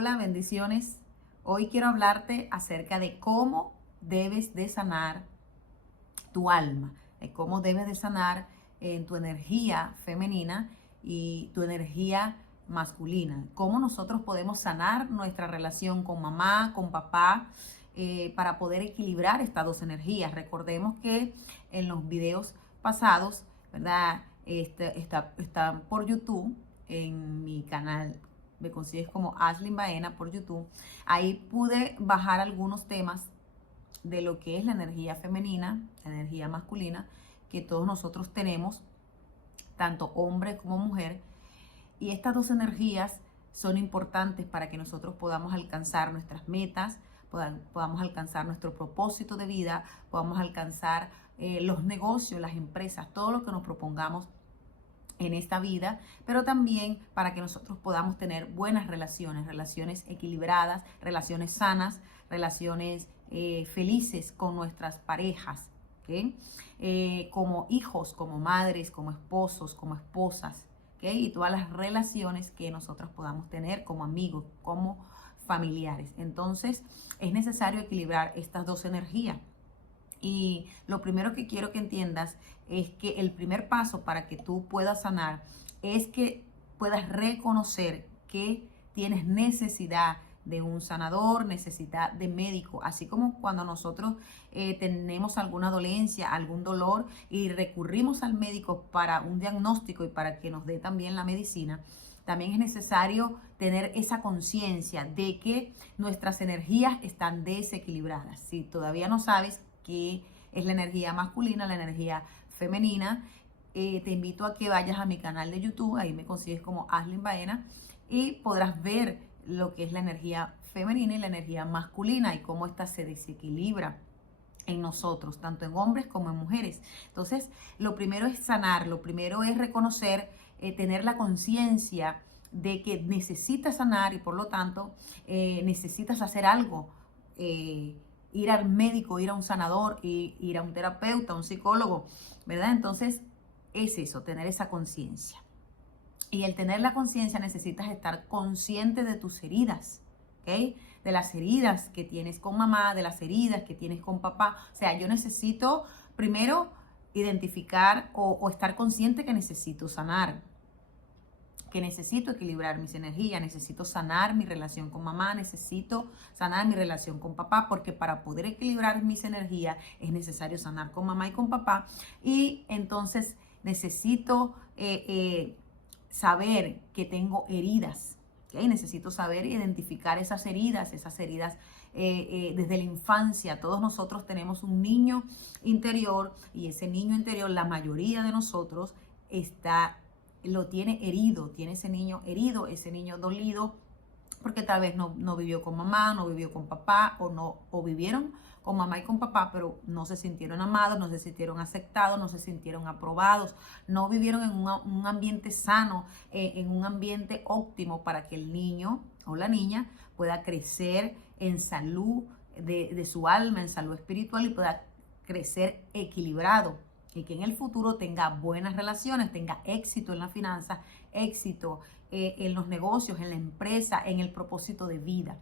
Hola, bendiciones. Hoy quiero hablarte acerca de cómo debes de sanar tu alma, de cómo debes de sanar en tu energía femenina y tu energía masculina. Cómo nosotros podemos sanar nuestra relación con mamá, con papá, para poder equilibrar estas dos energías. Recordemos que en los videos pasados, ¿verdad? Está por YouTube, en mi canal, me consigues como Ashley Baena por YouTube. Ahí pude bajar algunos temas de lo que es la energía femenina, la energía masculina, que todos nosotros tenemos, tanto hombre como mujer. Y estas dos energías son importantes para que nosotros podamos alcanzar nuestras metas, podamos alcanzar nuestro propósito de vida, podamos alcanzar los negocios, las empresas, todo lo que nos propongamos en esta vida, pero también para que nosotros podamos tener buenas relaciones, relaciones equilibradas, relaciones sanas, relaciones felices con nuestras parejas, ¿okay? Como hijos, como madres, como esposos, como esposas, ¿okay? Y todas las relaciones que nosotros podamos tener como amigos, como familiares. Entonces, es necesario equilibrar estas dos energías. Y lo primero que quiero que entiendas es que el primer paso para que tú puedas sanar es que puedas reconocer que tienes necesidad de un sanador, necesidad de médico, así como cuando nosotros tenemos alguna dolencia, algún dolor y recurrimos al médico para un diagnóstico y para que nos dé también la medicina. También es necesario tener esa conciencia de que nuestras energías están desequilibradas. Si todavía no sabes qué es la energía masculina, la energía femenina, te invito a que vayas a mi canal de YouTube, ahí me consigues como Ashley Baena, y podrás ver lo que es la energía femenina y la energía masculina y cómo ésta se desequilibra en nosotros, tanto en hombres como en mujeres. Entonces, lo primero es sanar, lo primero es reconocer, tener la conciencia de que necesitas sanar y por lo tanto necesitas hacer algo, ir al médico, ir a un sanador, ir a un terapeuta, a un psicólogo, ¿verdad? Entonces, es eso, tener esa conciencia. Y el tener la conciencia necesitas estar consciente de tus heridas, ¿ok? De las heridas que tienes con mamá, de las heridas que tienes con papá. O sea, yo necesito primero identificar o estar consciente que necesito sanar, que necesito equilibrar mis energías, necesito sanar mi relación con mamá, necesito sanar mi relación con papá, porque para poder equilibrar mis energías es necesario sanar con mamá y con papá. Y entonces necesito saber que tengo heridas, ¿okay? Necesito saber identificar esas heridas desde la infancia. Todos nosotros tenemos un niño interior y ese niño interior, la mayoría de nosotros lo tiene herido, tiene ese niño herido, ese niño dolido, porque tal vez no vivió con mamá, no vivió con papá, o vivieron con mamá y con papá, pero no se sintieron amados, no se sintieron aceptados, no se sintieron aprobados, no vivieron en un ambiente sano, en un ambiente óptimo para que el niño o la niña pueda crecer en salud de su alma, en salud espiritual y pueda crecer equilibrado y que en el futuro tenga buenas relaciones, tenga éxito en la finanza, éxito en los negocios, en la empresa, en el propósito de vida.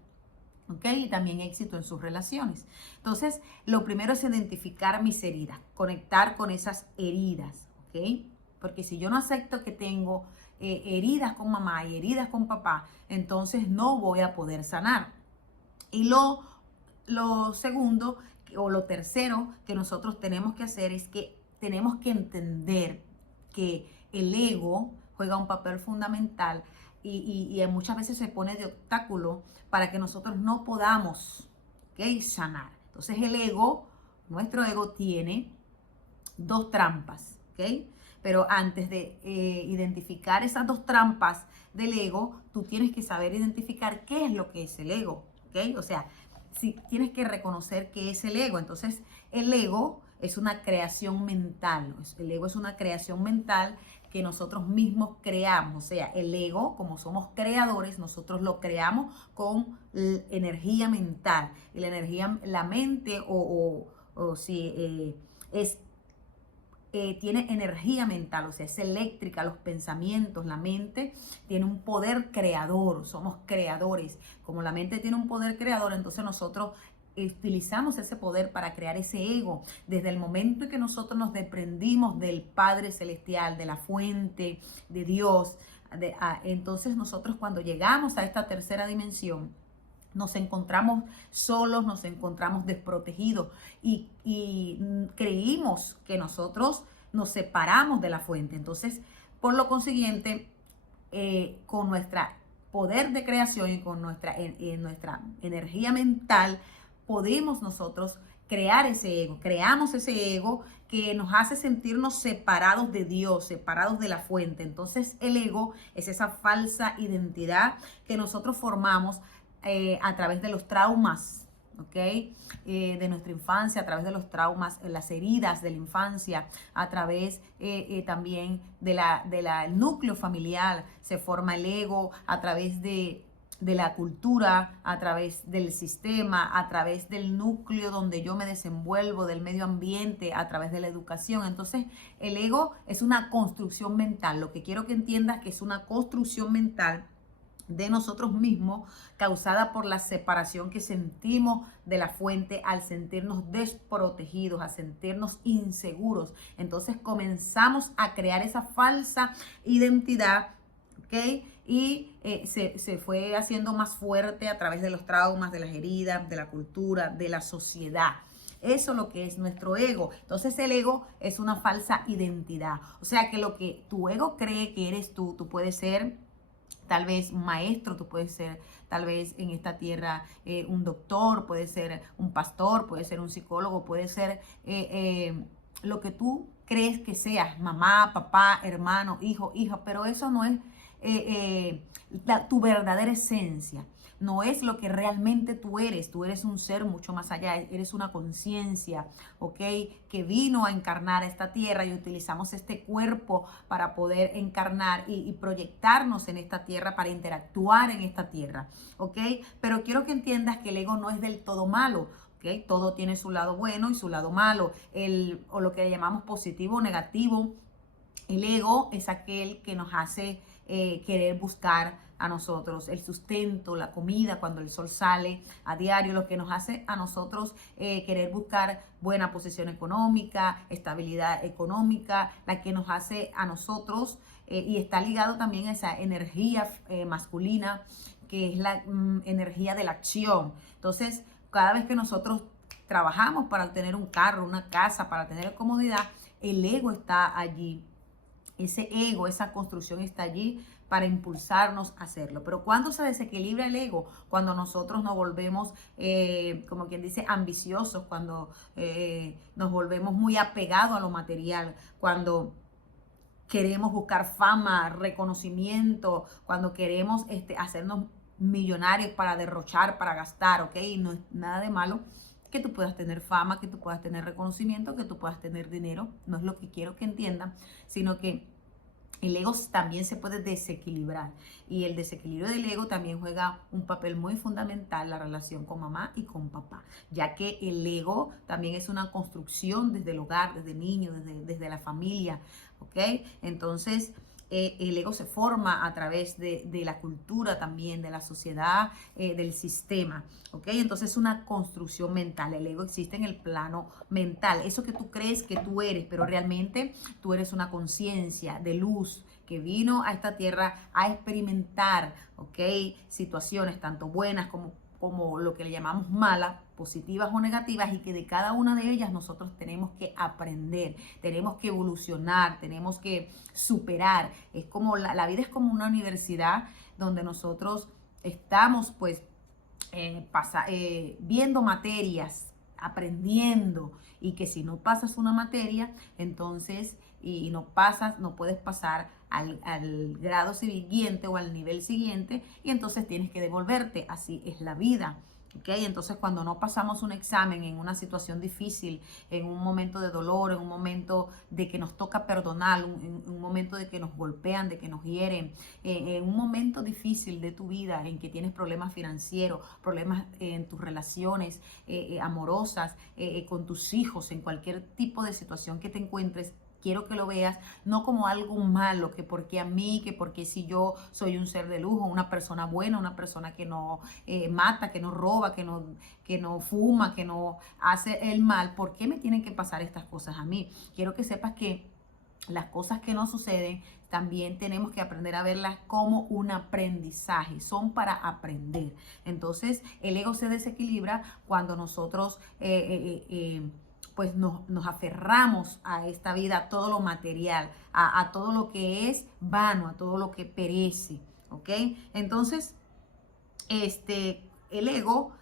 ¿Ok? Y también éxito en sus relaciones. Entonces, lo primero es identificar mis heridas, conectar con esas heridas, ¿ok? Porque si yo no acepto que tengo heridas con mamá y heridas con papá, entonces no voy a poder sanar. Y lo segundo o lo tercero que nosotros tenemos que hacer es que tenemos que entender que el ego juega un papel fundamental y muchas veces se pone de obstáculo para que nosotros no podamos, ¿okay?, sanar. Entonces el ego, nuestro ego tiene dos trampas, ¿ok? Pero antes de identificar esas dos trampas del ego, tú tienes que saber identificar qué es lo que es el ego, ¿ok? O sea, si tienes que reconocer qué es el ego. Entonces, el ego es una creación mental, ¿no? El ego es una creación mental que nosotros mismos creamos. O sea, el ego, como somos creadores, nosotros lo creamos con energía mental. Y la energía, la mente o si es tiene energía mental, o sea, es eléctrica, los pensamientos, la mente tiene un poder creador, somos creadores. Como la mente tiene un poder creador, entonces nosotros utilizamos ese poder para crear ese ego. Desde el momento en que nosotros nos desprendimos del Padre Celestial, de la fuente de Dios, entonces nosotros cuando llegamos a esta tercera dimensión, nos encontramos solos, nos encontramos desprotegidos y creímos que nosotros nos separamos de la fuente. Entonces, por lo consiguiente, con nuestro poder de creación y con nuestra energía mental, podemos nosotros crear ese ego. Creamos ese ego que nos hace sentirnos separados de Dios, separados de la fuente. Entonces, el ego es esa falsa identidad que nosotros formamos a través de los traumas, ¿ok? De nuestra infancia, a través de los traumas, las heridas de la infancia, a través también del núcleo familiar, se forma el ego a través de la cultura, a través del sistema, a través del núcleo donde yo me desenvuelvo, del medio ambiente, a través de la educación. Entonces, el ego es una construcción mental. Lo que quiero que entiendas que es una construcción mental de nosotros mismos, causada por la separación que sentimos de la fuente al sentirnos desprotegidos, a sentirnos inseguros. Entonces comenzamos a crear esa falsa identidad, ¿ok? Y se fue haciendo más fuerte a través de los traumas, de las heridas, de la cultura, de la sociedad. Eso es lo que es nuestro ego. Entonces el ego es una falsa identidad. O sea que lo que tu ego cree que eres tú puedes ser tal vez un maestro, tú puedes ser tal vez en esta tierra un doctor, puedes ser un pastor, puedes ser un psicólogo, puedes ser lo que tú crees que seas, mamá, papá, hermano, hijo, hija, pero eso no es tu verdadera esencia. No es lo que realmente tú eres un ser mucho más allá, eres una conciencia, ¿ok? Que vino a encarnar a esta tierra y utilizamos este cuerpo para poder encarnar y proyectarnos en esta tierra, para interactuar en esta tierra, ¿ok? Pero quiero que entiendas que el ego no es del todo malo, ¿ok? Todo tiene su lado bueno y su lado malo, o lo que llamamos positivo o negativo. El ego es aquel que nos hace querer buscar a nosotros el sustento, la comida cuando el sol sale a diario, lo que nos hace a nosotros querer buscar buena posición económica, estabilidad económica, la que nos hace a nosotros y está ligado también a esa energía masculina que es la energía de la acción. Entonces, cada vez que nosotros trabajamos para obtener un carro, una casa, para tener comodidad, el ego está allí. Ese ego, esa construcción está allí para impulsarnos a hacerlo. Pero ¿cuándo se desequilibra el ego? Cuando nosotros nos volvemos, como quien dice, ambiciosos, cuando nos volvemos muy apegados a lo material, cuando queremos buscar fama, reconocimiento, cuando queremos hacernos millonarios para derrochar, para gastar, ¿ok? Y no es nada de malo que tú puedas tener fama, que tú puedas tener reconocimiento, que tú puedas tener dinero. No es lo que quiero que entiendan, sino que el ego también se puede desequilibrar y el desequilibrio del ego también juega un papel muy fundamental en la relación con mamá y con papá, ya que el ego también es una construcción desde el hogar, desde niño, desde la familia, ¿ok? Entonces, el ego se forma a través de la cultura también, de la sociedad, del sistema, ¿ok? Entonces es una construcción mental. El ego existe en el plano mental. Eso que tú crees que tú eres, pero realmente tú eres una conciencia de luz que vino a esta tierra a experimentar, ¿ok? Situaciones tanto buenas como lo que le llamamos malas, positivas o negativas, y que de cada una de ellas nosotros tenemos que aprender, tenemos que evolucionar, tenemos que superar. Es como la vida es como una universidad donde nosotros estamos pues viendo materias, aprendiendo, y que si no pasas una materia, entonces y no pasas, no puedes pasar al grado siguiente o al nivel siguiente, y entonces tienes que devolverte. Así es la vida. ¿Okay? Entonces, cuando no pasamos un examen en una situación difícil, en un momento de dolor, en un momento de que nos toca perdonar, en un momento de que nos golpean, de que nos hieren, en un momento difícil de tu vida en que tienes problemas financieros, problemas en tus relaciones amorosas, con tus hijos, en cualquier tipo de situación que te encuentres, quiero que lo veas no como algo malo, que porque a mí, que porque si yo soy un ser de lujo, una persona buena, una persona que no mata, que no roba, que no fuma, que no hace el mal, ¿por qué me tienen que pasar estas cosas a mí? Quiero que sepas que las cosas que nos suceden también tenemos que aprender a verlas como un aprendizaje, son para aprender. Entonces el ego se desequilibra cuando nosotros pues nos aferramos a esta vida, a todo lo material, a todo lo que es vano, a todo lo que perece, ¿ok? Entonces, el ego,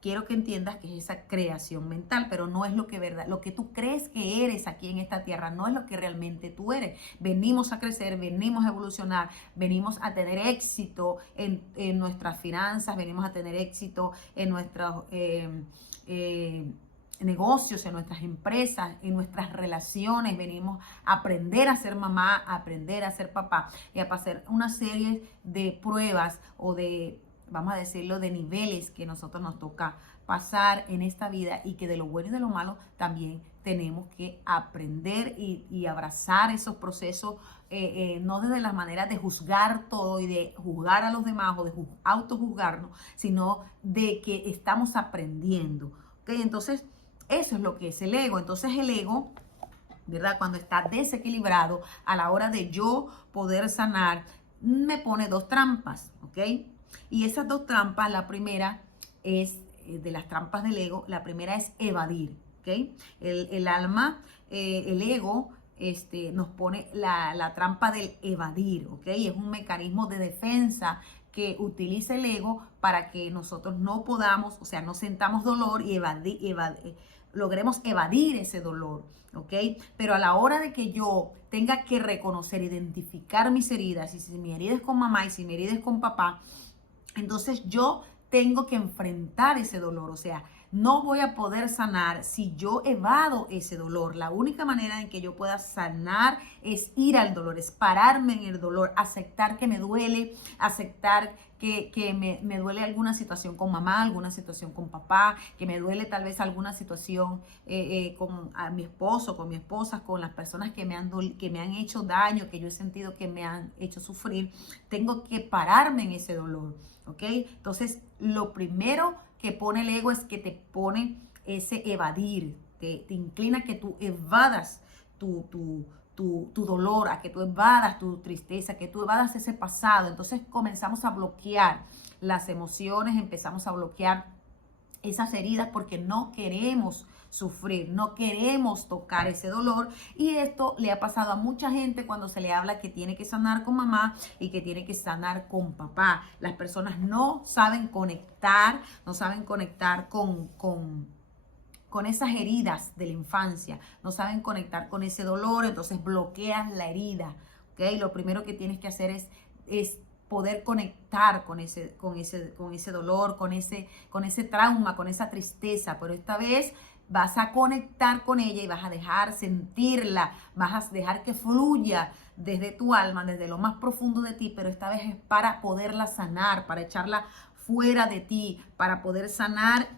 quiero que entiendas que es esa creación mental, pero no es lo que verdad, lo que tú crees que eres aquí en esta tierra, no es lo que realmente tú eres. Venimos a crecer, venimos a evolucionar, venimos a tener éxito en nuestras finanzas, venimos a tener éxito en nuestros negocios, en nuestras empresas, en nuestras relaciones. Venimos a aprender a ser mamá, a aprender a ser papá y a pasar una serie de pruebas o de, vamos a decirlo, de niveles que nosotros nos toca pasar en esta vida, y que de lo bueno y de lo malo también tenemos que aprender y abrazar esos procesos, no desde la manera de juzgar todo y de juzgar a los demás o de autojuzgarnos, sino de que estamos aprendiendo. ¿Okay? Entonces, eso es lo que es el ego. Entonces el ego, ¿verdad? Cuando está desequilibrado, a la hora de yo poder sanar, me pone dos trampas, ¿ok? Y esas dos trampas, la primera es, de las trampas del ego, la primera es evadir, ¿ok? El alma, el ego, nos pone la trampa del evadir, ¿ok? Es un mecanismo de defensa que utiliza el ego para que nosotros no podamos, o sea, no sentamos dolor y logremos evadir ese dolor, ¿ok? Pero a la hora de que yo tenga que reconocer, identificar mis heridas, y si mi herida es con mamá y si mi herida es con papá, entonces yo tengo que enfrentar ese dolor. O sea, no voy a poder sanar si yo evado ese dolor. La única manera en que yo pueda sanar es ir al dolor, es pararme en el dolor, aceptar que me duele, aceptar que me duele alguna situación con mamá, alguna situación con papá, que me duele tal vez alguna situación con a mi esposo, con mi esposa, con las personas que me han hecho daño, que yo he sentido que me han hecho sufrir. Tengo que pararme en ese dolor, ¿ok? Entonces, lo primero que pone el ego es que te pone ese evadir, te inclina a que tú evadas tu dolor, a que tú evadas tu tristeza, que tú evadas ese pasado. Entonces comenzamos a bloquear las emociones, empezamos a bloquear esas heridas porque no queremos sufrir, no queremos tocar ese dolor. Y esto le ha pasado a mucha gente cuando se le habla que tiene que sanar con mamá y que tiene que sanar con papá. Las personas no saben conectar, no saben conectar con esas heridas de la infancia, no saben conectar con ese dolor, entonces bloquean la herida, ¿ok? Lo primero que tienes que hacer es poder conectar con ese dolor, con ese trauma, con esa tristeza, pero esta vez vas a conectar con ella y vas a dejar sentirla, vas a dejar que fluya desde tu alma, desde lo más profundo de ti, pero esta vez es para poderla sanar, para echarla fuera de ti, para poder sanar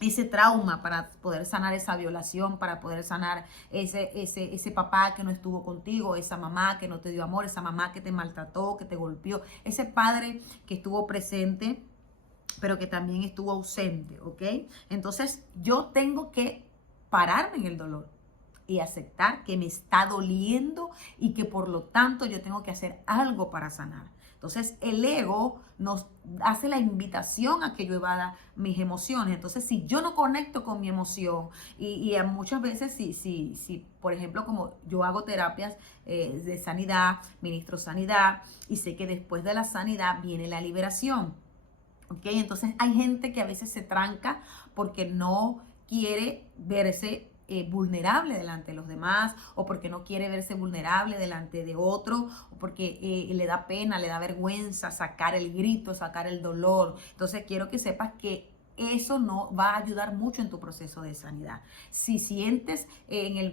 ese trauma, para poder sanar esa violación, para poder sanar ese papá que no estuvo contigo, esa mamá que no te dio amor, esa mamá que te maltrató, que te golpeó, ese padre que estuvo presente, pero que también estuvo ausente, ¿ok? Entonces yo tengo que pararme en el dolor y aceptar que me está doliendo y que por lo tanto yo tengo que hacer algo para sanar. Entonces el ego nos hace la invitación a que yo evada mis emociones. Entonces si yo no conecto con mi emoción y muchas veces si por ejemplo, como yo hago terapias de sanidad, ministro sanidad, y sé que después de la sanidad viene la liberación. ¿Ok? Entonces hay gente que a veces se tranca porque no quiere verse vulnerable delante de los demás, o porque no quiere verse vulnerable delante de otro, o porque le da pena, le da vergüenza sacar el grito, sacar el dolor. Entonces quiero que sepas que eso no va a ayudar mucho en tu proceso de sanidad. Si sientes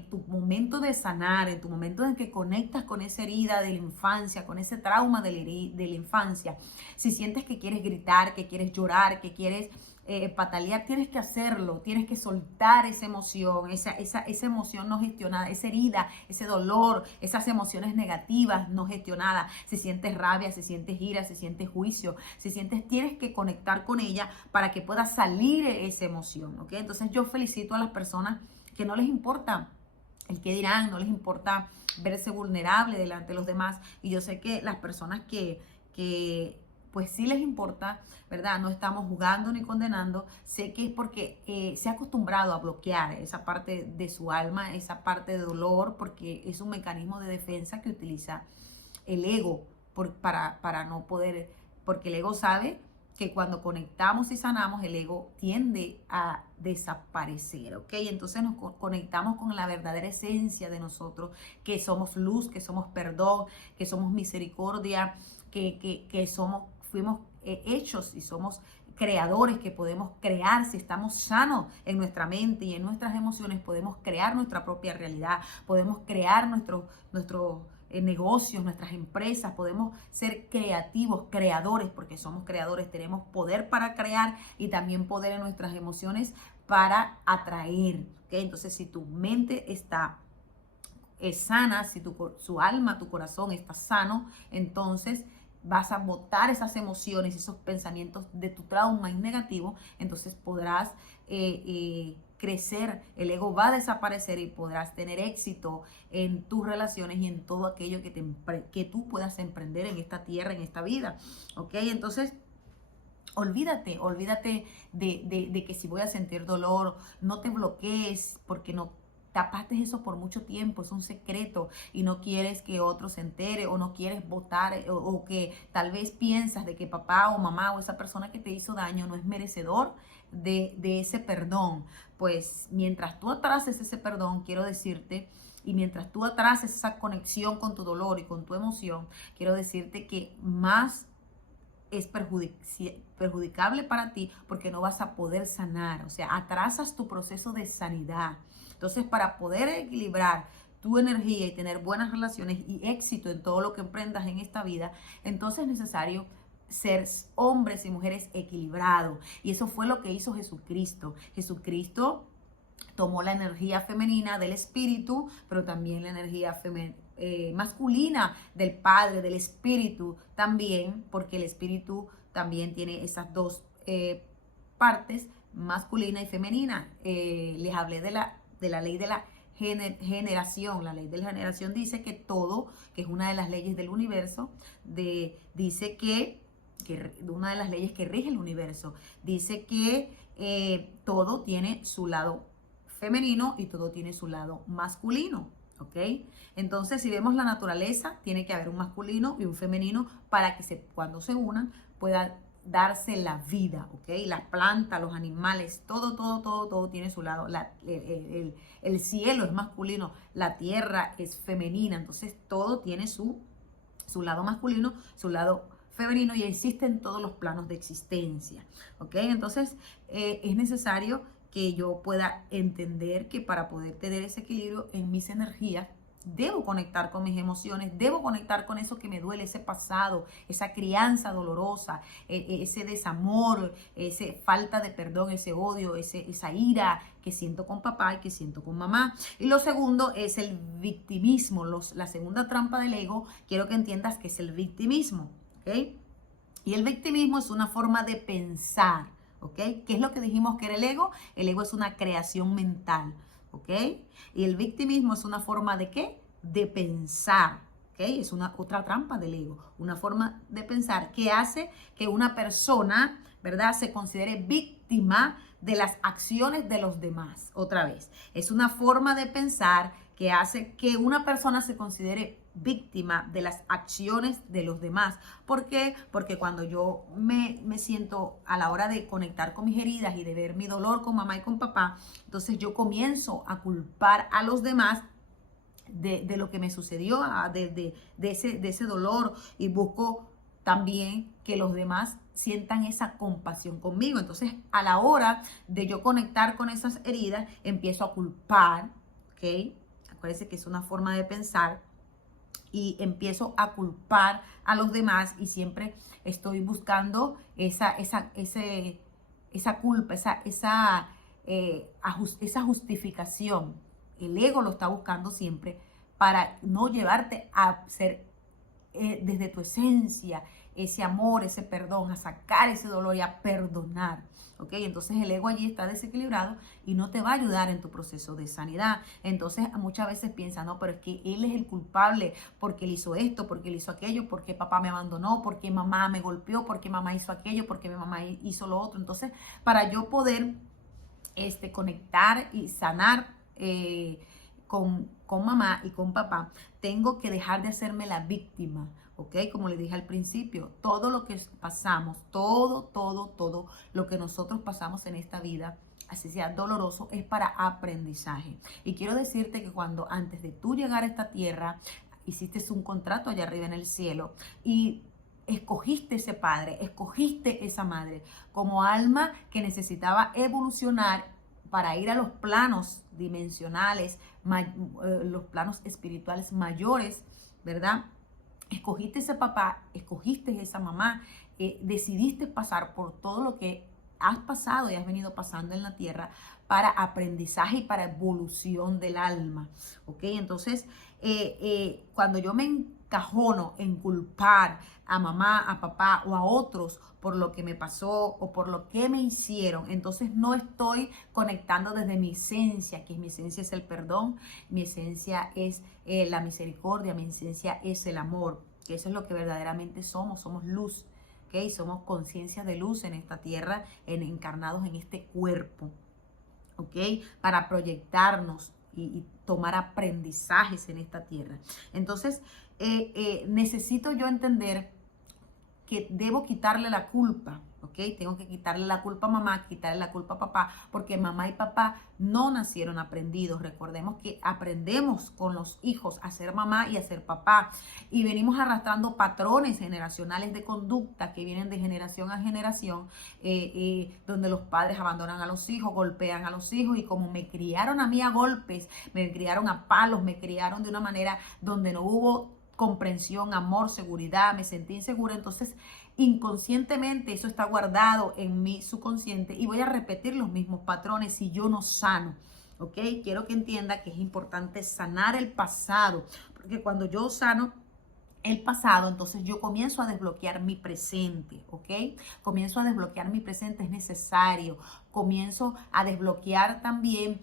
tu momento de sanar, en tu momento en que conectas con esa herida de la infancia, con ese trauma de la infancia, si sientes que quieres gritar, que quieres llorar, que quieres patalear, tienes que hacerlo, tienes que soltar esa emoción, esa emoción no gestionada, esa herida, ese dolor, esas emociones negativas no gestionadas. Si sientes rabia, si sientes ira, si sientes juicio, si sientes, tienes que conectar con ella para que pueda salir esa emoción, ¿ok? Entonces yo felicito a las personas que no les importa el que dirán, no les importa verse vulnerable delante de los demás. Y yo sé que las personas que pues sí les importa, ¿verdad? No estamos juzgando ni condenando. Sé que es porque se ha acostumbrado a bloquear esa parte de su alma, esa parte de dolor, porque es un mecanismo de defensa que utiliza el ego para no poder, porque el ego sabe que cuando conectamos y sanamos, el ego tiende a desaparecer, ¿ok? Entonces nos conectamos con la verdadera esencia de nosotros, que somos luz, que somos perdón, que somos misericordia, que fuimos hechos y somos creadores, que podemos crear. Si estamos sanos en nuestra mente y en nuestras emociones, podemos crear nuestra propia realidad, podemos crear nuestros negocios, nuestras empresas, podemos ser creativos, creadores, porque somos creadores, tenemos poder para crear y también poder en nuestras emociones para atraer, ¿okay? Entonces, si tu mente está sana, si su alma, tu corazón está sano, entonces vas a botar esas emociones, esos pensamientos de tu trauma negativo, entonces podrás crecer, el ego va a desaparecer y podrás tener éxito en tus relaciones y en todo aquello que tú puedas emprender en esta tierra, en esta vida, ¿ok? Entonces, olvídate de que si voy a sentir dolor, no te bloquees porque no tapaste eso por mucho tiempo, es un secreto y no quieres que otro se entere o no quieres votar o que tal vez piensas de que papá o mamá o esa persona que te hizo daño no es merecedor de ese perdón. Pues mientras tú atrases ese perdón, quiero decirte, y mientras tú atrases esa conexión con tu dolor y con tu emoción, quiero decirte que más es perjudicable para ti porque no vas a poder sanar, o sea, atrasas tu proceso de sanidad. Entonces, para poder equilibrar tu energía y tener buenas relaciones y éxito en todo lo que emprendas en esta vida, entonces es necesario ser hombres y mujeres equilibrados. Y eso fue lo que hizo Jesucristo. Jesucristo tomó la energía femenina del espíritu, pero también la energía masculina del Padre, del Espíritu también, porque el Espíritu también tiene esas dos partes, masculina y femenina. Les hablé de la ley de la generación. La ley de la generación dice que todo, que es una de las leyes del universo, dice que una de las leyes que rige el universo, dice que todo tiene su lado femenino y todo tiene su lado masculino, ¿ok? Entonces, si vemos la naturaleza, tiene que haber un masculino y un femenino para que cuando se unan pueda darse la vida, ¿ok? Las plantas, los animales, todo tiene su lado. El cielo es masculino, la tierra es femenina, entonces todo tiene su lado masculino, su lado femenino y existe en todos los planos de existencia, ¿ok? Entonces, es necesario que yo pueda entender que para poder tener ese equilibrio en mis energías, debo conectar con mis emociones, debo conectar con eso que me duele, ese pasado, esa crianza dolorosa, ese desamor, esa falta de perdón, ese odio, esa ira que siento con papá y que siento con mamá. Y lo segundo es el victimismo. La segunda trampa del ego, quiero que entiendas que es el victimismo, ¿ok? Y el victimismo es una forma de pensar, ¿ok? ¿Qué es lo que dijimos que era el ego? El ego es una creación mental, ¿ok? Y el victimismo es una forma de ¿qué? De pensar, ¿ok? Es otra trampa del ego, una forma de pensar que hace que una persona, ¿verdad?, se considere víctima de las acciones de los demás. Otra vez, es una forma de pensar que hace que una persona se considere víctima de las acciones de los demás. ¿Por qué? Porque cuando yo me siento a la hora de conectar con mis heridas y de ver mi dolor con mamá y con papá, entonces yo comienzo a culpar a los demás de lo que me sucedió, de ese dolor, y busco también que los demás sientan esa compasión conmigo. Entonces, a la hora de yo conectar con esas heridas, empiezo a culpar, ¿ok? Acuérdense que es una forma de pensar y empiezo a culpar a los demás y siempre estoy buscando ese esa culpa, esa justificación. El ego lo está buscando siempre para no llevarte a ser desde tu esencia, ese amor, ese perdón, a sacar ese dolor y a perdonar. ¿Ok? Entonces el ego allí está desequilibrado y no te va a ayudar en tu proceso de sanidad. Entonces muchas veces piensan, no, pero es que él es el culpable porque él hizo esto, porque él hizo aquello, porque papá me abandonó, porque mamá me golpeó, porque mamá hizo aquello, porque mi mamá hizo lo otro. Entonces, para yo poder conectar y sanar con mamá y con papá, tengo que dejar de hacerme la víctima, ¿ok? Como le dije al principio, todo lo que pasamos, todo lo que nosotros pasamos en esta vida, así sea doloroso, es para aprendizaje. Y quiero decirte que cuando antes de tú llegar a esta tierra, hiciste un contrato allá arriba en el cielo y escogiste ese padre, escogiste esa madre como alma que necesitaba evolucionar para ir a los planos dimensionales, los planos espirituales mayores, ¿verdad? Escogiste ese papá, escogiste esa mamá, decidiste pasar por todo lo que has pasado y has venido pasando en la tierra para aprendizaje y para evolución del alma, ¿ok? Entonces, cuando yo me encajono en culpar a mamá, a papá o a otros por lo que me pasó o por lo que me hicieron, entonces no estoy conectando desde mi esencia, que mi esencia es el perdón, mi esencia es la misericordia, mi esencia es el amor, que eso es lo que verdaderamente somos luz, ¿ok? Somos conciencia de luz en esta tierra, encarnados en este cuerpo, ¿ok? Para proyectarnos y tomar aprendizajes en esta tierra. Entonces, necesito yo entender que debo quitarle la culpa, ¿ok? Tengo que quitarle la culpa a mamá, quitarle la culpa a papá, porque mamá y papá no nacieron aprendidos. Recordemos que aprendemos con los hijos a ser mamá y a ser papá. Y venimos arrastrando patrones generacionales de conducta que vienen de generación a generación, donde los padres abandonan a los hijos, golpean a los hijos, y como me criaron a mí a golpes, me criaron a palos, me criaron de una manera donde no hubo comprensión, amor, seguridad, me sentí insegura, entonces inconscientemente eso está guardado en mi subconsciente y voy a repetir los mismos patrones si yo no sano, ¿ok? Quiero que entienda que es importante sanar el pasado, porque cuando yo sano el pasado, entonces yo comienzo a desbloquear mi presente, ¿ok? Comienzo a desbloquear mi presente, es necesario. Comienzo a desbloquear también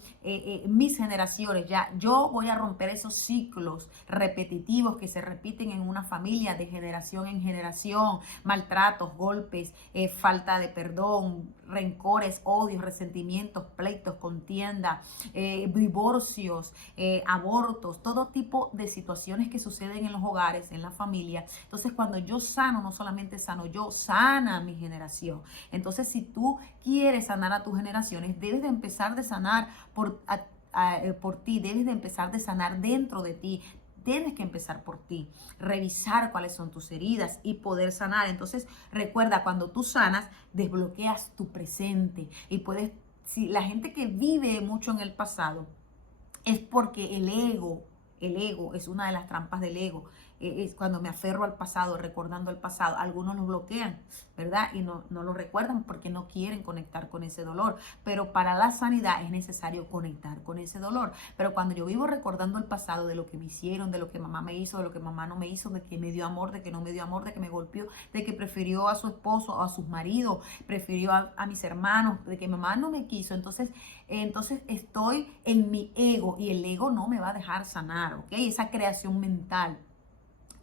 mis generaciones. Ya yo voy a romper esos ciclos repetitivos que se repiten en una familia de generación en generación. Maltratos, golpes, falta de perdón, rencores, odios, resentimientos, pleitos, contienda, divorcios, abortos, todo tipo de situaciones que suceden en los hogares, en la familia. Entonces, cuando yo sano, no solamente sano yo, sana mi generación. Entonces, si tú quieres sanar a tus generaciones, debes de empezar de sanar por ti, debes de empezar de sanar dentro de ti. Tienes que empezar por ti, revisar cuáles son tus heridas y poder sanar. Entonces, recuerda, cuando tú sanas, desbloqueas tu presente y puedes, si la gente que vive mucho en el pasado, es porque el ego es una de las trampas del ego. Es cuando me aferro al pasado, recordando el pasado. Algunos lo bloquean, ¿verdad? Y no lo recuerdan porque no quieren conectar con ese dolor. Pero para la sanidad es necesario conectar con ese dolor. Pero cuando yo vivo recordando el pasado, de lo que me hicieron, de lo que mamá me hizo, de lo que mamá no me hizo, de que me dio amor, de que no me dio amor, de que me golpeó, de que prefirió a su esposo o a sus maridos, prefirió a mis hermanos, de que mamá no me quiso. Entonces estoy en mi ego y el ego no me va a dejar sanar, ¿ok? Esa creación mental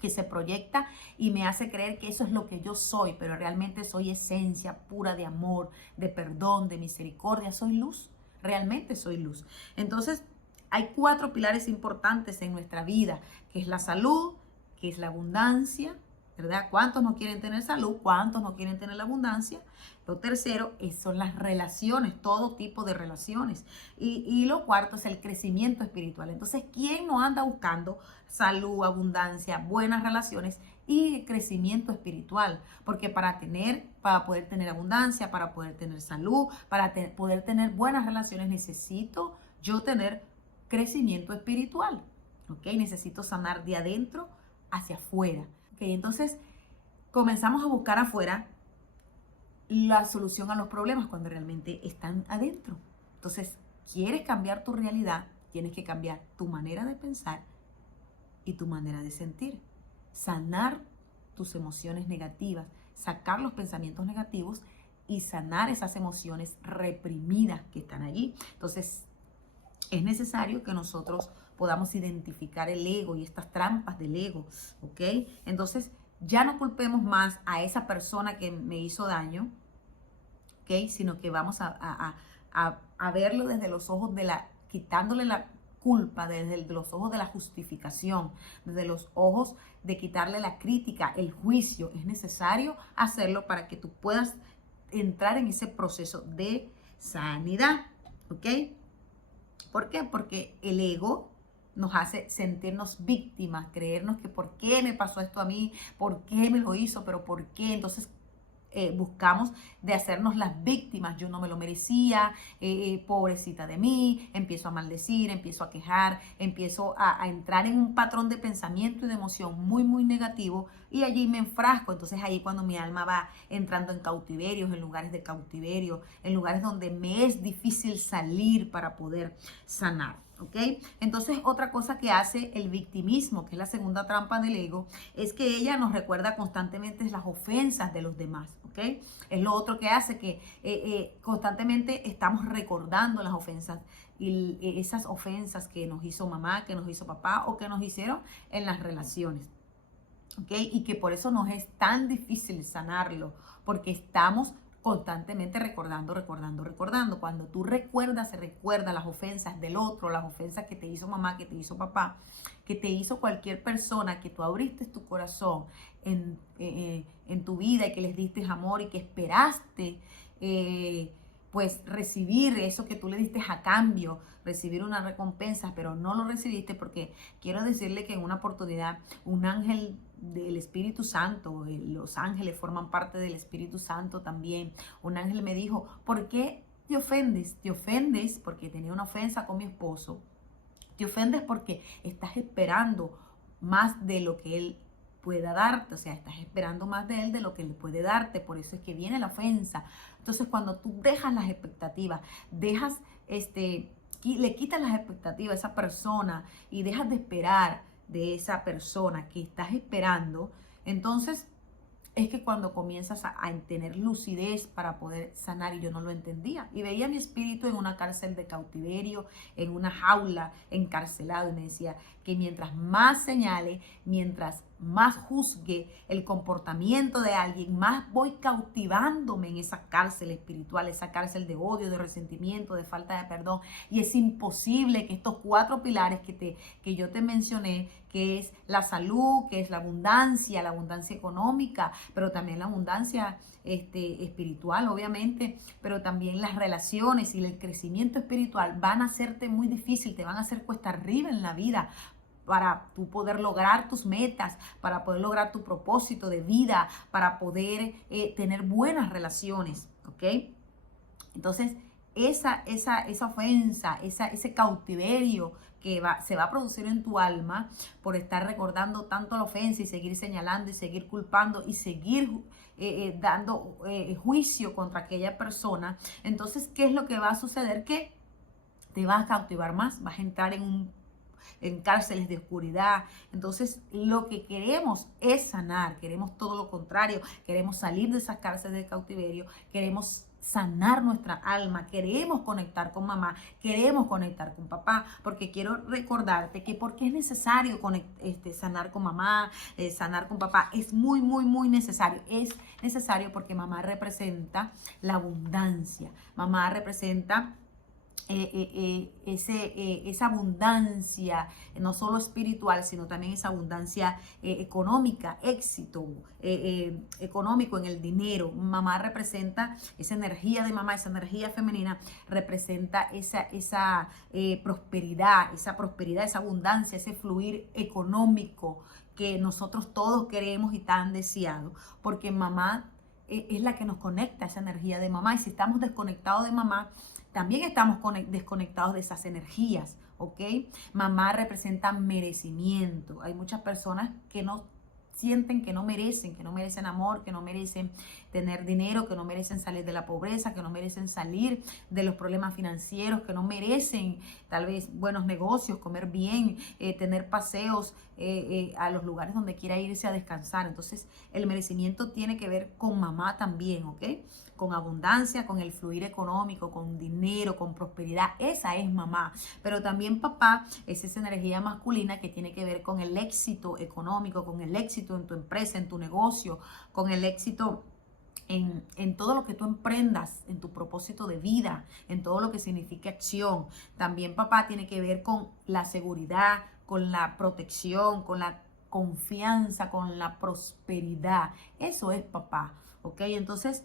que se proyecta y me hace creer que eso es lo que yo soy, pero realmente soy esencia pura de amor, de perdón, de misericordia, soy luz, realmente soy luz. Entonces, hay 4 pilares importantes en nuestra vida, que es la salud, que es la abundancia, ¿verdad? ¿Cuántos no quieren tener salud? ¿Cuántos no quieren tener la abundancia? Lo tercero son las relaciones, todo tipo de relaciones. Y lo cuarto es el crecimiento espiritual. Entonces, ¿quién no anda buscando salud, abundancia, buenas relaciones y crecimiento espiritual? Porque para poder tener abundancia, para poder tener salud, para poder tener buenas relaciones, necesito yo tener crecimiento espiritual, ¿ok? Necesito sanar de adentro hacia afuera. Okay, entonces comenzamos a buscar afuera la solución a los problemas cuando realmente están adentro. Entonces, ¿quieres cambiar tu realidad? Tienes que cambiar tu manera de pensar y tu manera de sentir. Sanar tus emociones negativas, sacar los pensamientos negativos y sanar esas emociones reprimidas que están allí. Entonces, es necesario que nosotros podamos identificar el ego y estas trampas del ego, ¿ok? Entonces, ya no culpemos más a esa persona que me hizo daño, ¿ok? Sino que vamos a verlo desde los ojos de quitándole la culpa, desde los ojos de la justificación, desde los ojos de quitarle la crítica, el juicio. Es necesario hacerlo para que tú puedas entrar en ese proceso de sanidad, ¿ok? ¿Por qué? Porque el ego nos hace sentirnos víctimas, creernos que ¿por qué me pasó esto a mí? ¿Por qué me lo hizo? ¿Pero por qué? Entonces buscamos de hacernos las víctimas. Yo no me lo merecía, pobrecita de mí. Empiezo a maldecir, empiezo a quejar, empiezo a entrar en un patrón de pensamiento y de emoción muy, muy negativo, y allí me enfrasco. Entonces ahí cuando mi alma va entrando en cautiverios, en lugares de cautiverio, en lugares donde me es difícil salir para poder sanar. ¿Ok? Entonces, otra cosa que hace el victimismo, que es la segunda trampa del ego, es que ella nos recuerda constantemente las ofensas de los demás. ¿Ok? Es lo otro que hace que constantemente estamos recordando las ofensas y esas ofensas que nos hizo mamá, que nos hizo papá o que nos hicieron en las relaciones. ¿Ok? Y que por eso nos es tan difícil sanarlo, porque estamos constantemente recordando. Cuando tú se recuerda las ofensas del otro, las ofensas que te hizo mamá, que te hizo papá, que te hizo cualquier persona, que tú abriste tu corazón en tu vida y que les diste amor y que esperaste pues recibir eso que tú le diste a cambio, recibir una recompensa, pero no lo recibiste, porque quiero decirle que en una oportunidad un ángel del Espíritu Santo, los ángeles forman parte del Espíritu Santo también, un ángel me dijo, ¿por qué te ofendes? Te ofendes porque tenía una ofensa con mi esposo, te ofendes porque estás esperando más de lo que él pueda darte, o sea, estás esperando más de él de lo que él puede darte, por eso es que viene la ofensa. Entonces, cuando tú dejas las expectativas, le quitas las expectativas a esa persona y dejas de esperar de esa persona que estás esperando, entonces es que cuando comienzas a tener lucidez para poder sanar, y yo no lo entendía, y veía mi espíritu en una cárcel de cautiverio, en una jaula, encarcelado, y me decía que mientras más señale, mientras más juzgue el comportamiento de alguien, más voy cautivándome en esa cárcel espiritual, esa cárcel de odio, de resentimiento, de falta de perdón. Y es imposible que estos 4 pilares que yo te mencioné, que es la salud, que es la abundancia económica, pero también la abundancia espiritual, obviamente, pero también las relaciones y el crecimiento espiritual van a hacerte muy difícil, te van a hacer cuesta arriba en la vida, para tú poder lograr tus metas, para poder lograr tu propósito de vida, para poder tener buenas relaciones, ¿ok? Entonces, esa ofensa, ese cautiverio que se va a producir en tu alma por estar recordando tanto la ofensa y seguir señalando y seguir culpando y seguir dando juicio contra aquella persona. Entonces, ¿qué es lo que va a suceder? Que te vas a cautivar más, vas a entrar en cárceles de oscuridad. Entonces, lo que queremos es sanar, queremos todo lo contrario, queremos salir de esas cárceles de cautiverio, queremos sanar nuestra alma, queremos conectar con mamá, queremos conectar con papá, porque quiero recordarte que porque es necesario sanar con mamá, sanar con papá, es muy, muy, muy necesario. Es necesario porque mamá representa la abundancia, mamá representa esa abundancia, no solo espiritual, sino también esa abundancia económica, éxito económico en el dinero. Mamá representa esa energía de mamá, esa energía femenina, representa esa prosperidad, esa abundancia, ese fluir económico que nosotros todos queremos y tan deseado, porque mamá es la que nos conecta a esa energía de mamá, y si estamos desconectados de mamá, también estamos desconectados de esas energías, ¿ok? Mamá representa merecimiento. Hay muchas personas que no sienten que no merecen amor, que no merecen tener dinero, que no merecen salir de la pobreza, que no merecen salir de los problemas financieros, que no merecen tal vez buenos negocios, comer bien, tener paseos a los lugares donde quiera irse a descansar. Entonces, el merecimiento tiene que ver con mamá también, ¿ok? Con abundancia, con el fluir económico, con dinero, con prosperidad. Esa es mamá. Pero también papá es esa energía masculina que tiene que ver con el éxito económico, con el éxito en tu empresa, en tu negocio, con el éxito en todo lo que tú emprendas, en tu propósito de vida, en todo lo que significa acción. También papá tiene que ver con la seguridad, con la protección, con la confianza, con la prosperidad. Eso es papá, ¿ok? Entonces,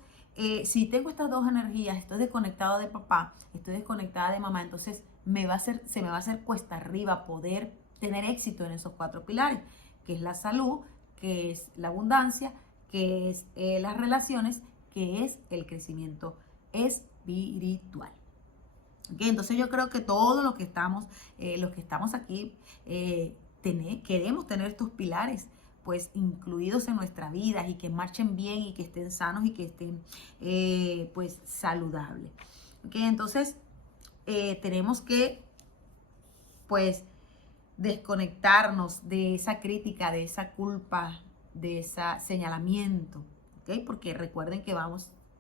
si tengo estas dos energías, estoy desconectado de papá, estoy desconectada de mamá, entonces se me va a hacer cuesta arriba poder tener éxito en esos 4 pilares, que es la salud, que es la abundancia, que es las relaciones, que es el crecimiento espiritual. ¿Okay? Entonces yo creo que todos los que estamos aquí, queremos tener estos pilares pues incluidos en nuestra vida y que marchen bien y que estén sanos y que estén pues saludables. ¿Okay? Entonces tenemos que pues desconectarnos de esa crítica, de esa culpa, de ese señalamiento, ¿ok? Porque recuerden que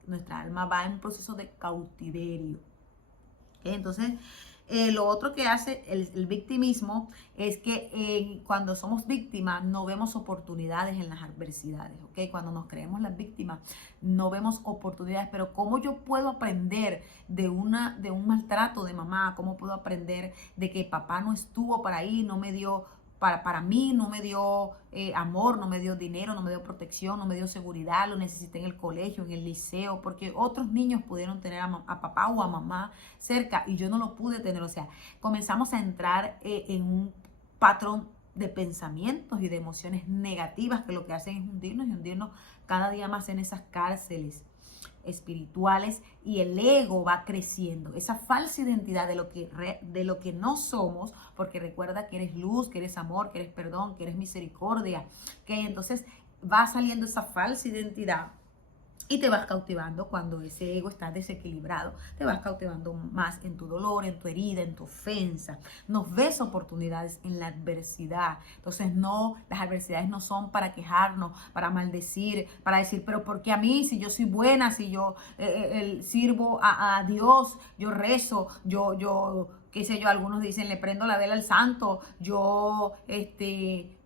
nuestra alma va en un proceso de cautiverio. ¿Okay? Entonces, lo otro que hace el victimismo es que cuando somos víctimas no vemos oportunidades en las adversidades, ¿ok? Cuando nos creemos las víctimas no vemos oportunidades, pero ¿cómo yo puedo aprender de un maltrato de mamá? ¿Cómo puedo aprender de que papá no estuvo para ahí, no me dio... Para mí no me dio amor, no me dio dinero, no me dio protección, no me dio seguridad, lo necesité en el colegio, en el liceo, porque otros niños pudieron tener a papá o a mamá cerca y yo no lo pude tener. O sea, comenzamos a entrar en un patrón de pensamientos y de emociones negativas que lo que hacen es hundirnos y hundirnos cada día más en esas cárceles espirituales y el ego va creciendo, esa falsa identidad de lo que no somos, porque recuerda que eres luz, que eres amor, que eres perdón, que eres misericordia, que entonces va saliendo esa falsa identidad y te vas cautivando cuando ese ego está desequilibrado, te vas cautivando más en tu dolor, en tu herida, en tu ofensa. Nos ves oportunidades en la adversidad. Entonces las adversidades no son para quejarnos, para maldecir, para decir, pero ¿por qué a mí? Si yo soy buena, si yo sirvo a Dios, yo rezo, yo qué sé yo, algunos dicen, le prendo la vela al santo, yo,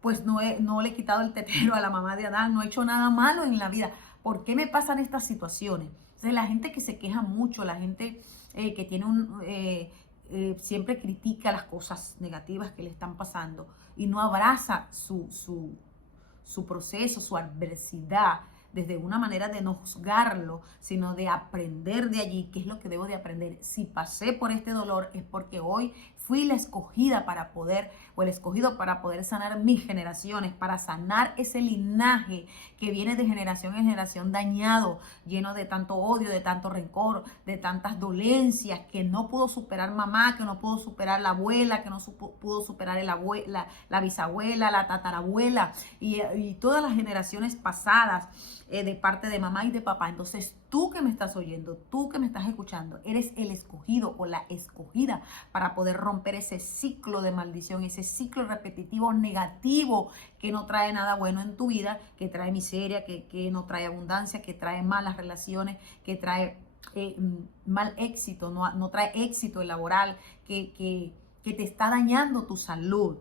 pues no le he quitado el tetero a la mamá de Adán, no he hecho nada malo en la vida. ¿Por qué me pasan estas situaciones? Entonces, la gente que se queja mucho, la gente que tiene siempre critica las cosas negativas que le están pasando y no abraza su proceso, su adversidad, desde una manera de no juzgarlo, sino de aprender de allí. ¿Qué es lo que debo de aprender? Si pasé por este dolor es porque hoy fui la escogida para poder, o el escogido para poder sanar mis generaciones, para sanar ese linaje que viene de generación en generación dañado, lleno de tanto odio, de tanto rencor, de tantas dolencias que no pudo superar mamá, que no pudo superar la abuela, que no pudo superar la bisabuela, la tatarabuela y todas las generaciones pasadas de parte de mamá y de papá. Entonces tú que me estás oyendo, tú que me estás escuchando, eres el escogido o la escogida para poder romper ese ciclo de maldición, ese ciclo repetitivo negativo que no trae nada bueno en tu vida, que trae miseria, que no trae abundancia, que trae malas relaciones, que trae mal éxito, no trae éxito laboral, que te está dañando tu salud.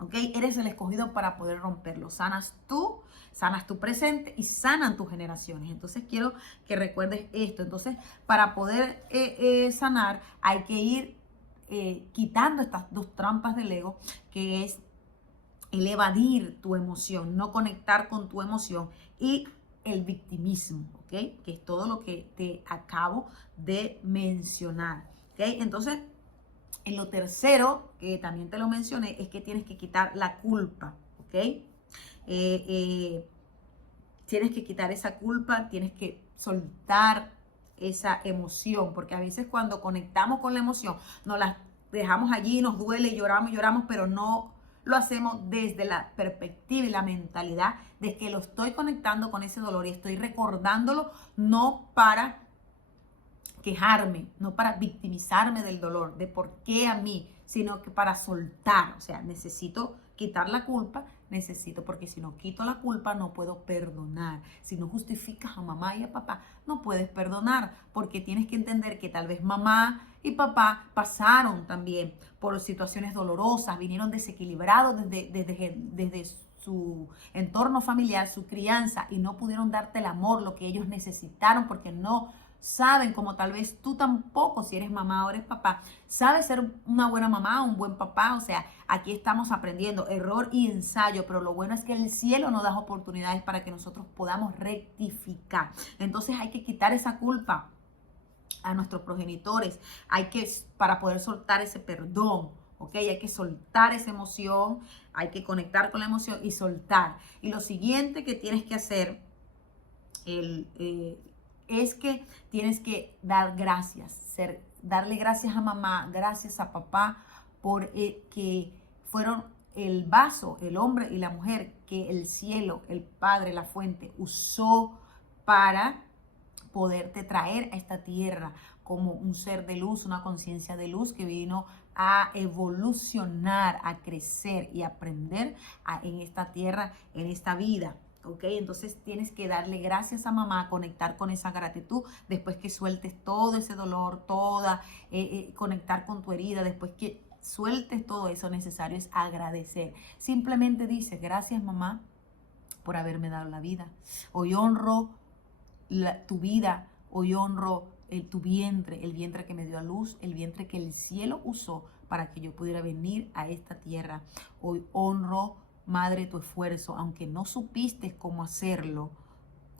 ¿Ok? Eres el escogido para poder romperlo. Sanas tu presente y sanan tus generaciones. Entonces quiero que recuerdes esto. Entonces, para poder sanar hay que ir quitando estas dos trampas del ego, que es el evadir tu emoción, no conectar con tu emoción y el victimismo, ¿ok? Que es todo lo que te acabo de mencionar, ¿ok? Entonces, en lo tercero, que también te lo mencioné, es que tienes que quitar la culpa, ¿ok? Tienes que quitar esa culpa, tienes que soltar esa emoción, porque a veces cuando conectamos con la emoción, nos la dejamos allí, nos duele, lloramos, pero no lo hacemos desde la perspectiva y la mentalidad de que lo estoy conectando con ese dolor y estoy recordándolo, no para quejarme, no para victimizarme del dolor, de por qué a mí, sino que para soltar. O sea, necesito quitar la culpa, porque si no quito la culpa no puedo perdonar. Si no justificas a mamá y a papá, no puedes perdonar, porque tienes que entender que tal vez mamá y papá pasaron también por situaciones dolorosas, vinieron desequilibrados desde su entorno familiar, su crianza, y no pudieron darte el amor, lo que ellos necesitaron, porque no saben, como tal vez tú tampoco, si eres mamá o eres papá, sabes ser una buena mamá, un buen papá. O sea, aquí estamos aprendiendo error y ensayo, pero lo bueno es que el cielo nos da oportunidades para que nosotros podamos rectificar. Entonces hay que quitar esa culpa a nuestros progenitores, para poder soltar ese perdón, ¿ok? Hay que soltar esa emoción, hay que conectar con la emoción y soltar. Y lo siguiente que tienes que hacer, es que tienes que dar gracias, darle gracias a mamá, gracias a papá, por que fueron el vaso, el hombre y la mujer que el cielo, el Padre, la fuente, usó para poderte traer a esta tierra como un ser de luz, una conciencia de luz que vino a evolucionar, a crecer y aprender en esta tierra, en esta vida. ¿Ok? Entonces tienes que darle gracias a mamá, conectar con esa gratitud, después que sueltes todo ese dolor, conectar con tu herida, después que sueltes todo eso, necesario es agradecer. Simplemente dices, gracias mamá por haberme dado la vida. Hoy honro tu vida, hoy honro tu vientre, el vientre que me dio a luz, el vientre que el cielo usó para que yo pudiera venir a esta tierra. Hoy honro, madre, tu esfuerzo, aunque no supiste cómo hacerlo,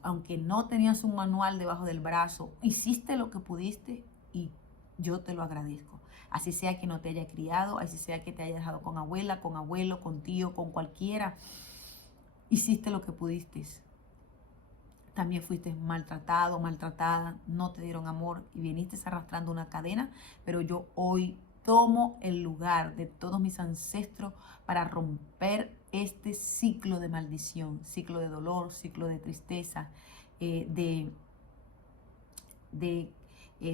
aunque no tenías un manual debajo del brazo, hiciste lo que pudiste y yo te lo agradezco. Así sea que no te haya criado, así sea que te haya dejado con abuela, con abuelo, con tío, con cualquiera, hiciste lo que pudiste. También fuiste maltratado, maltratada, no te dieron amor y viniste arrastrando una cadena, pero yo hoy tomo el lugar de todos mis ancestros para romper este ciclo de maldición, ciclo de dolor, ciclo de tristeza, de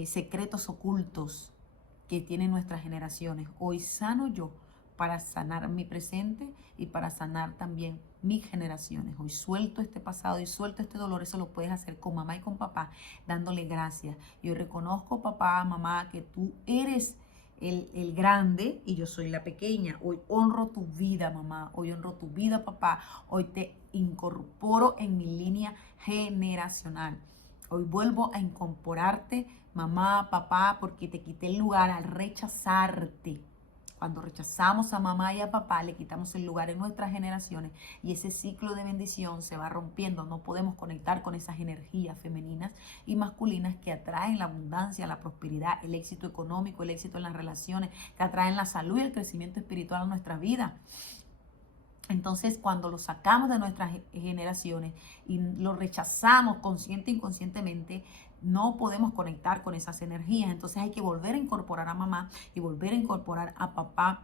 secretos ocultos que tienen nuestras generaciones. Hoy sano yo para sanar mi presente y para sanar también mis generaciones. Hoy suelto este pasado y suelto este dolor. Eso lo puedes hacer con mamá y con papá, dándole gracias. Yo reconozco, papá, mamá, que tú eres el grande y yo soy la pequeña. Hoy honro tu vida, mamá. Hoy honro tu vida, papá. Hoy te incorporo en mi línea generacional. Hoy vuelvo a incorporarte, mamá, papá, porque te quité el lugar al rechazarte. Cuando rechazamos a mamá y a papá, le quitamos el lugar en nuestras generaciones y ese ciclo de bendición se va rompiendo. No podemos conectar con esas energías femeninas y masculinas que atraen la abundancia, la prosperidad, el éxito económico, el éxito en las relaciones, que atraen la salud y el crecimiento espiritual a nuestra vida. Entonces, cuando lo sacamos de nuestras generaciones y lo rechazamos consciente e inconscientemente, no podemos conectar con esas energías. Entonces hay que volver a incorporar a mamá y volver a incorporar a papá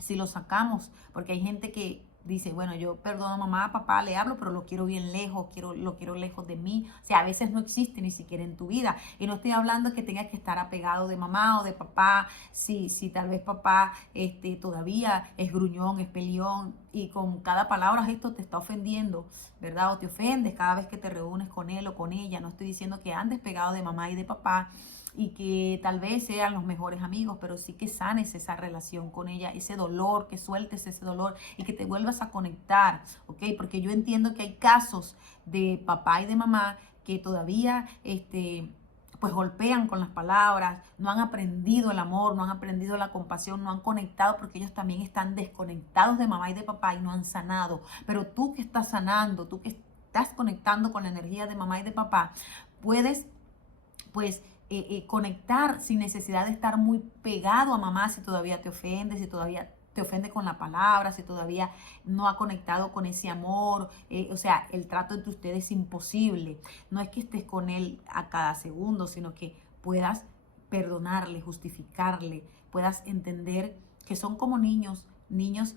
si lo sacamos, porque hay gente que dice, bueno, yo perdono a mamá, a papá, le hablo, pero lo quiero bien lejos, lo quiero lejos de mí. O sea, a veces no existe ni siquiera en tu vida. Y no estoy hablando que tengas que estar apegado de mamá o de papá, si tal vez papá todavía es gruñón, es peleón, y con cada palabra esto te está ofendiendo, ¿verdad? O te ofendes cada vez que te reúnes con él o con ella. No estoy diciendo que andes pegado de mamá y de papá, y que tal vez sean los mejores amigos, pero sí que sanes esa relación con ella, ese dolor, que sueltes ese dolor y que te vuelvas a conectar, ¿ok? Porque yo entiendo que hay casos de papá y de mamá que todavía, pues golpean con las palabras, no han aprendido el amor, no han aprendido la compasión, no han conectado porque ellos también están desconectados de mamá y de papá y no han sanado. Pero tú que estás sanando, tú que estás conectando con la energía de mamá y de papá, puedes, pues, conectar sin necesidad de estar muy pegado a mamá si todavía te ofende, si todavía te ofende con la palabra, si todavía no ha conectado con ese amor. O sea, el trato entre ustedes es imposible. No es que estés con él a cada segundo, sino que puedas perdonarle, justificarle, puedas entender que son como niños, niños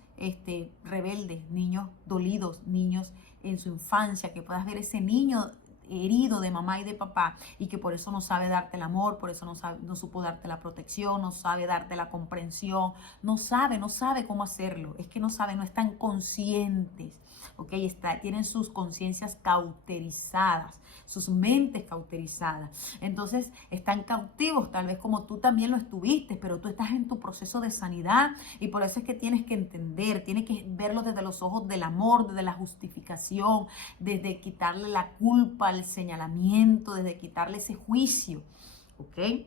rebeldes, niños dolidos, niños en su infancia, que puedas ver ese niño herido de mamá y de papá y que por eso no sabe darte el amor, por eso no supo darte la protección, no sabe darte la comprensión, no sabe cómo hacerlo, es que no están conscientes, ¿ok? Tienen sus conciencias cauterizadas, sus mentes cauterizadas, entonces están cautivos, tal vez como tú también lo estuviste, pero tú estás en tu proceso de sanidad y por eso es que tienes que entender, tienes que verlo desde los ojos del amor, desde la justificación, desde quitarle la culpa, el señalamiento, desde quitarle ese juicio, ¿ok?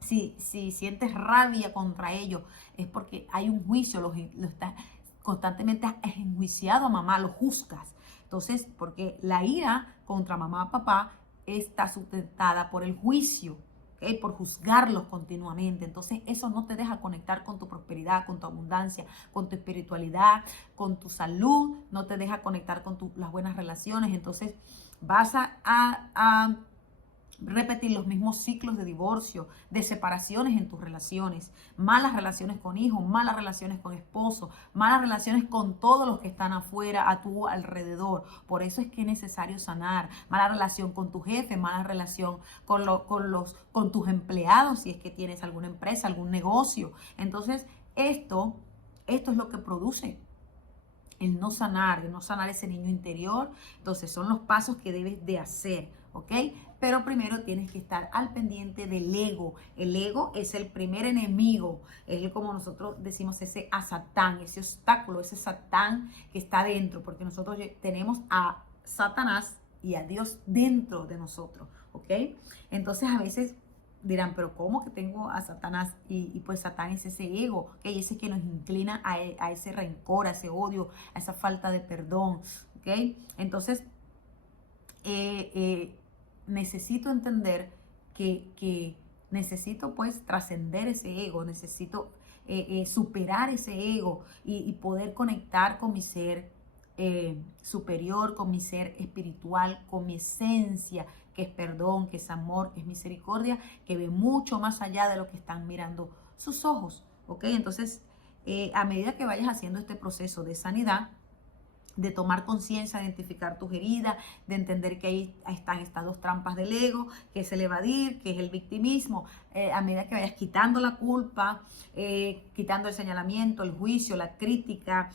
Si sientes rabia contra ellos, es porque hay un juicio, lo estás constantemente enjuiciado a mamá, lo juzgas. Entonces, porque la ira contra mamá o papá está sustentada por el juicio, ¿okay? Por juzgarlos continuamente. Entonces, eso no te deja conectar con tu prosperidad, con tu abundancia, con tu espiritualidad, con tu salud, no te deja conectar con las buenas relaciones. Entonces, vas a repetir los mismos ciclos de divorcio, de separaciones en tus relaciones, malas relaciones con hijos, malas relaciones con esposo, malas relaciones con todos los que están afuera, a tu alrededor. Por eso es que es necesario sanar. Mala relación con tu jefe, mala relación con tus empleados, si es que tienes alguna empresa, algún negocio. Entonces, esto es lo que produce el no sanar ese niño interior. Entonces son los pasos que debes de hacer, ¿ok? Pero primero tienes que estar al pendiente del ego. El ego es el primer enemigo, es como nosotros decimos ese a Satán, ese obstáculo, ese Satán que está dentro, porque nosotros tenemos a Satanás y a Dios dentro de nosotros, ¿ok? Entonces a veces dirán, pero ¿cómo que tengo a Satanás? Y pues Satán es ese ego, ¿okay? Ese que nos inclina a ese rencor, a ese odio, a esa falta de perdón, ¿ok? Entonces, necesito entender que necesito pues trascender ese ego, necesito superar ese ego y poder conectar con mi ser superior, con mi ser espiritual, con mi esencia, que es perdón, que es amor, que es misericordia, que ve mucho más allá de lo que están mirando sus ojos, ¿ok? Entonces, a medida que vayas haciendo este proceso de sanidad, de tomar conciencia, de identificar tus heridas, de entender que ahí están estas dos trampas del ego, que es el evadir, que es el victimismo, a medida que vayas quitando la culpa, quitando el señalamiento, el juicio, la crítica,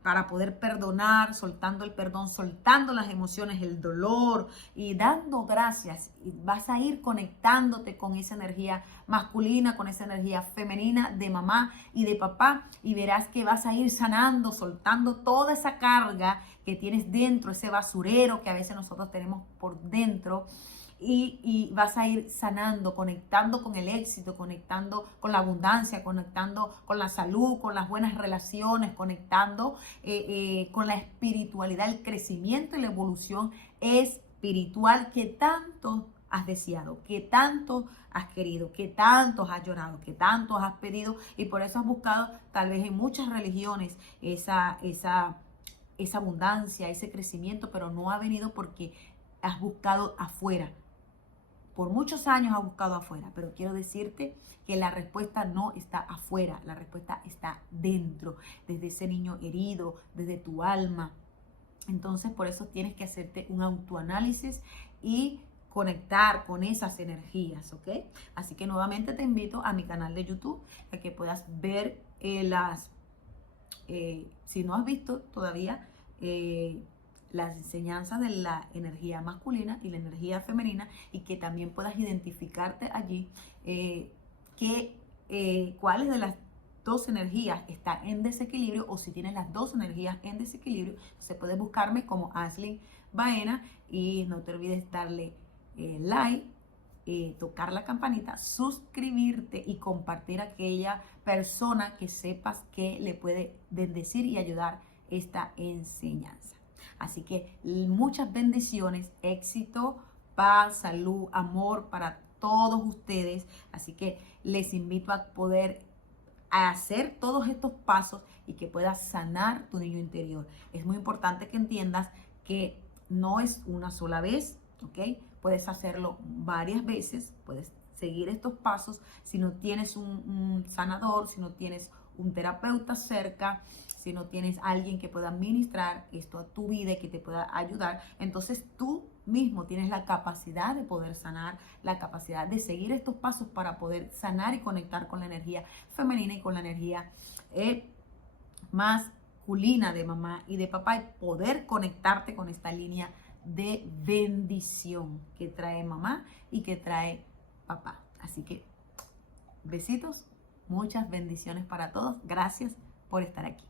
para poder perdonar, soltando el perdón, soltando las emociones, el dolor y dando gracias. Y vas a ir conectándote con esa energía masculina, con esa energía femenina de mamá y de papá y verás que vas a ir sanando, soltando toda esa carga que tienes dentro, ese basurero que a veces nosotros tenemos por dentro. Y vas a ir sanando, conectando con el éxito, conectando con la abundancia, conectando con la salud, con las buenas relaciones, conectando con la espiritualidad, el crecimiento y la evolución espiritual que tanto has deseado, que tanto has querido, que tanto has llorado, que tanto has pedido y por eso has buscado tal vez en muchas religiones esa abundancia, ese crecimiento, pero no ha venido porque has buscado afuera. Por muchos años has buscado afuera, pero quiero decirte que la respuesta no está afuera, la respuesta está dentro, desde ese niño herido, desde tu alma. Entonces, por eso tienes que hacerte un autoanálisis y conectar con esas energías, ¿ok? Así que nuevamente te invito a mi canal de YouTube, a que puedas ver si no has visto todavía, las enseñanzas de la energía masculina y la energía femenina y que también puedas identificarte allí cuáles de las dos energías están en desequilibrio o si tienes las dos energías en desequilibrio. Se puede buscarme como Ashley Baena y no te olvides darle like, tocar la campanita, suscribirte y compartir a aquella persona que sepas que le puede bendecir y ayudar esta enseñanza. Así que muchas bendiciones, éxito, paz, salud, amor para todos ustedes. Así que les invito a poder hacer todos estos pasos y que puedas sanar tu niño interior. Es muy importante que entiendas que no es una sola vez, ¿ok? Puedes hacerlo varias veces, puedes seguir estos pasos si no tienes un sanador, si no tienes un terapeuta cerca, si no tienes alguien que pueda administrar esto a tu vida y que te pueda ayudar, entonces tú mismo tienes la capacidad de poder sanar, la capacidad de seguir estos pasos para poder sanar y conectar con la energía femenina y con la energía masculina de mamá y de papá, y poder conectarte con esta línea de bendición que trae mamá y que trae papá. Así que besitos, muchas bendiciones para todos. Gracias por estar aquí.